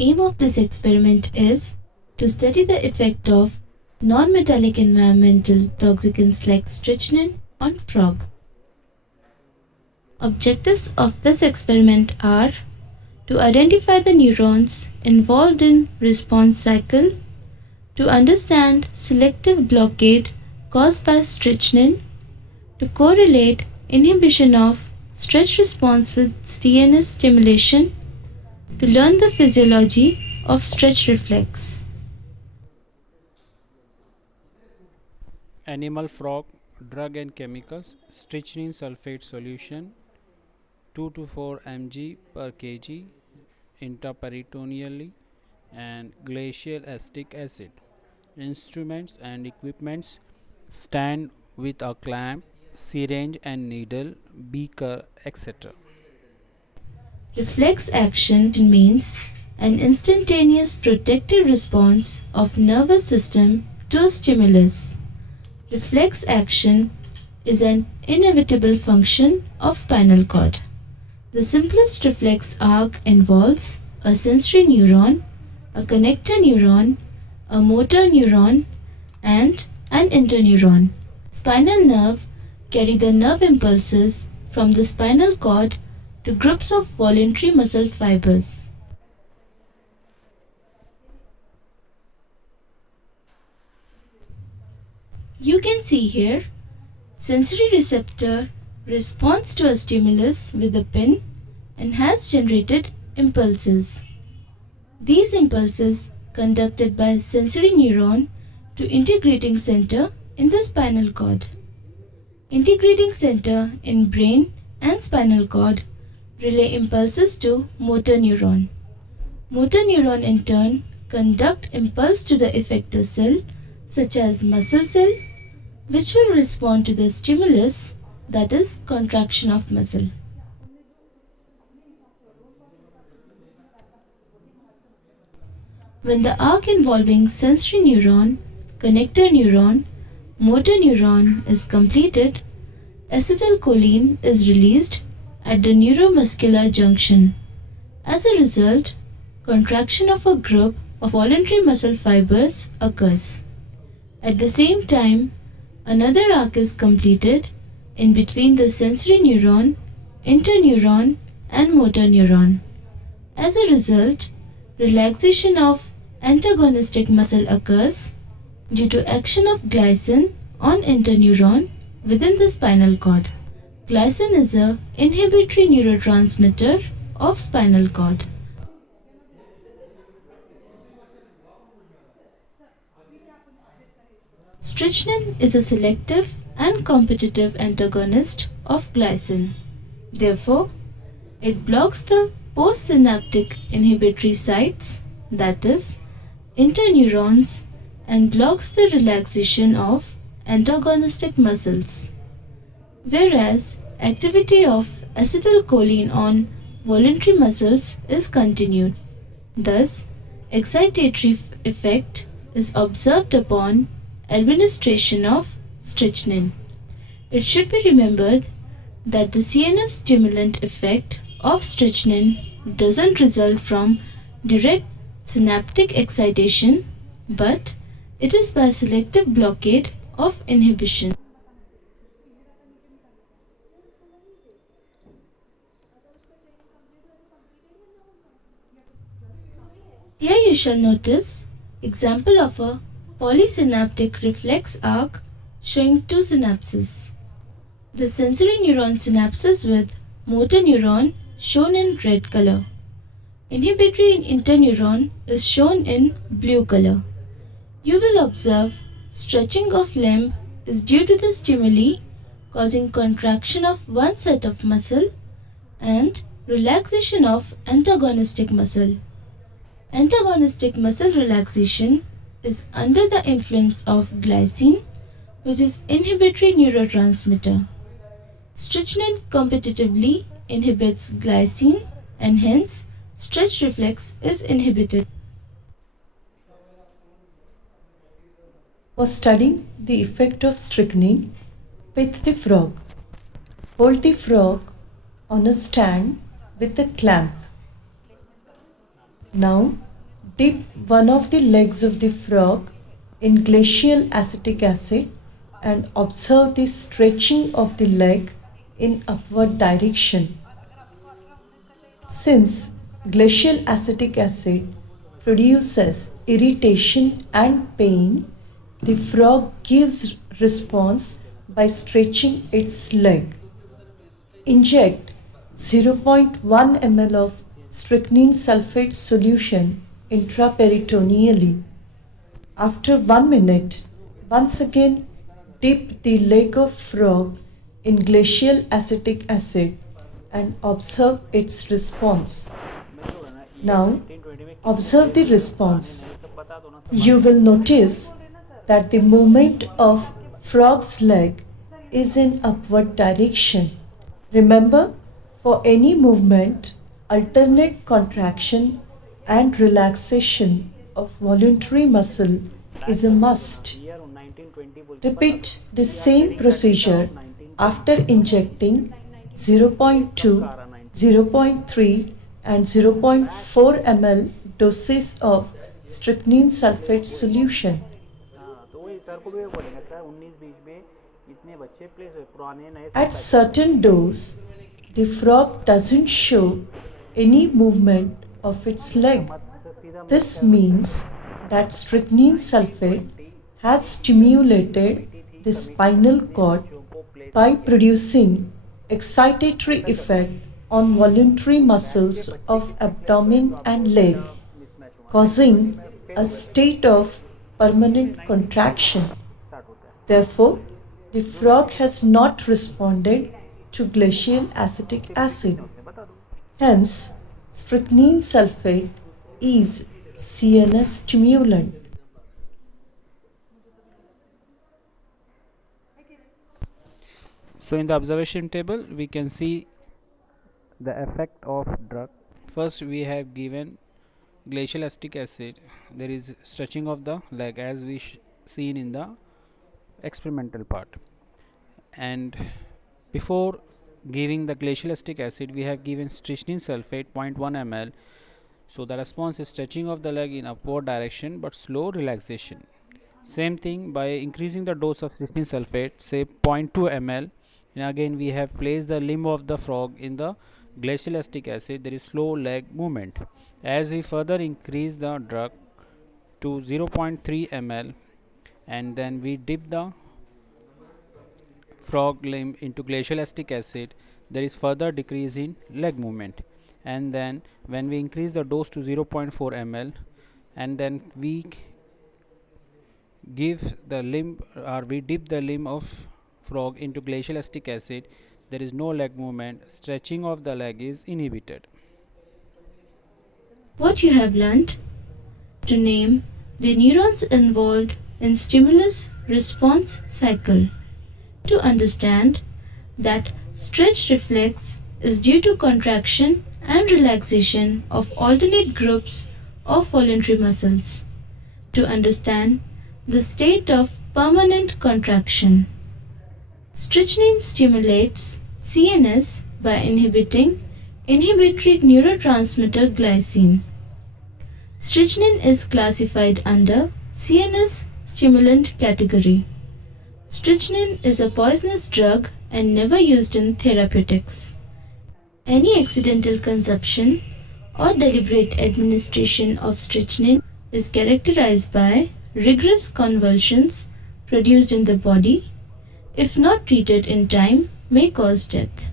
aim of this experiment is to study the effect of non-metallic environmental toxicants like strychnine on frog. Objectives of this experiment are to identify the neurons involved in response cycle, to understand selective blockade caused by strychnine, to correlate inhibition of stretch response with CNS stimulation, to learn the physiology of stretch reflex. Animal frog drug and chemicals strychnine sulfate solution 2 to 4 mg per kg intraperitoneally and glacial acetic acid. Instruments and equipments stand with a clamp, syringe and needle, beaker, etc. Reflex action means an instantaneous protective response of nervous system to a stimulus. Reflex action is an inevitable function of spinal cord. The simplest reflex arc involves a sensory neuron, a connector neuron, a motor neuron, and an interneuron. Spinal nerve carry the nerve impulses from the spinal cord to groups of voluntary muscle fibers. You can see here, sensory receptor responds to a stimulus with a pin and has generated impulses. These impulses conducted by sensory neuron to integrating center in the spinal cord. Integrating center in brain and spinal cord relay impulses to motor neuron. Motor neuron in turn conduct impulse to the effector cell such as muscle cell, which will respond to the stimulus, that is contraction of muscle. When the arc involving sensory neuron, connector neuron, motor neuron is completed, acetylcholine is released at the neuromuscular junction. As a result, contraction of a group of voluntary muscle fibers occurs. At the same time, another arc is completed in between the sensory neuron, interneuron, and motor neuron. As a result, relaxation of antagonistic muscle occurs due to action of glycine on interneuron within the spinal cord. Glycine is a inhibitory neurotransmitter of spinal cord. Strychnine is a selective and competitive antagonist of glycine. Therefore, it blocks the postsynaptic inhibitory sites, that is, interneurons, and blocks the relaxation of antagonistic muscles. Whereas activity of acetylcholine on voluntary muscles is continued. Thus, excitatory effect is observed upon administration of strychnine. It should be remembered that the CNS stimulant effect of strychnine doesn't result from direct synaptic excitation, but it is by selective blockade of inhibition. Here you shall notice example of a polysynaptic reflex arc showing two synapses. The sensory neuron synapses with motor neuron shown in red color. Inhibitory interneuron is shown in blue color. You will observe stretching of limb is due to the stimuli causing contraction of one set of muscle and relaxation of antagonistic muscle. Antagonistic muscle relaxation is under the influence of glycine, which is inhibitory neurotransmitter. Strychnine competitively inhibits glycine and hence stretch reflex is inhibited. For studying the effect of strychnine with the frog, hold the frog on a stand with a clamp. Now dip one of the legs of the frog in glacial acetic acid and observe the stretching of the leg in upward direction. Since glacial acetic acid produces irritation and pain, the frog gives response by stretching its leg. Inject 0.1 ml of strychnine sulfate solution intraperitoneally. After 1 minute, once again dip the leg of frog in glacial acetic acid and observe its response. Now, observe the response. You will notice that the movement of frog's leg is in upward direction. Remember, for any movement, alternate contraction and relaxation of voluntary muscle is a must. Repeat the same procedure after injecting 0.2, 0.3 and 0.4 ml doses of strychnine sulfate solution. At certain dose, the frog doesn't show any movement of its leg. This means that strychnine sulfate has stimulated the spinal cord by producing excitatory effect on voluntary muscles of abdomen and leg, causing a state of permanent contraction. Therefore, the frog has not responded to glacial acetic acid. Hence, strychnine sulfate is CNS stimulant. So in the observation table we can see the effect of drug. First we have given glacial acetic acid. There is stretching of the leg as we seen in the experimental part, and before giving the glacial acetic acid we have given strychnine sulfate 0.1 ml. So the response is stretching of the leg in upward direction but slow relaxation. Same thing by increasing the dose of strychnine sulfate, say 0.2 ml, and again we have placed the limb of the frog in the glacial acetic acid. There is slow leg movement. As we further increase the drug to 0.3 ml and then we dip the frog limb into glacial acetic acid, there is further decrease in leg movement. And then when we increase the dose to 0.4 ml and then we give the limb or we dip the limb of frog into glacial acetic acid, there is no leg movement. Stretching of the leg is inhibited. What you have learnt? To name the neurons involved in stimulus response cycle. To understand that stretch reflex is due to contraction and relaxation of alternate groups of voluntary muscles. To understand the state of permanent contraction. Strychnine stimulates CNS by inhibiting inhibitory neurotransmitter glycine. Strychnine is classified under CNS stimulant category. Strychnine is a poisonous drug and never used in therapeutics. Any accidental consumption or deliberate administration of strychnine is characterized by rigorous convulsions produced in the body. If not treated in time, may cause death.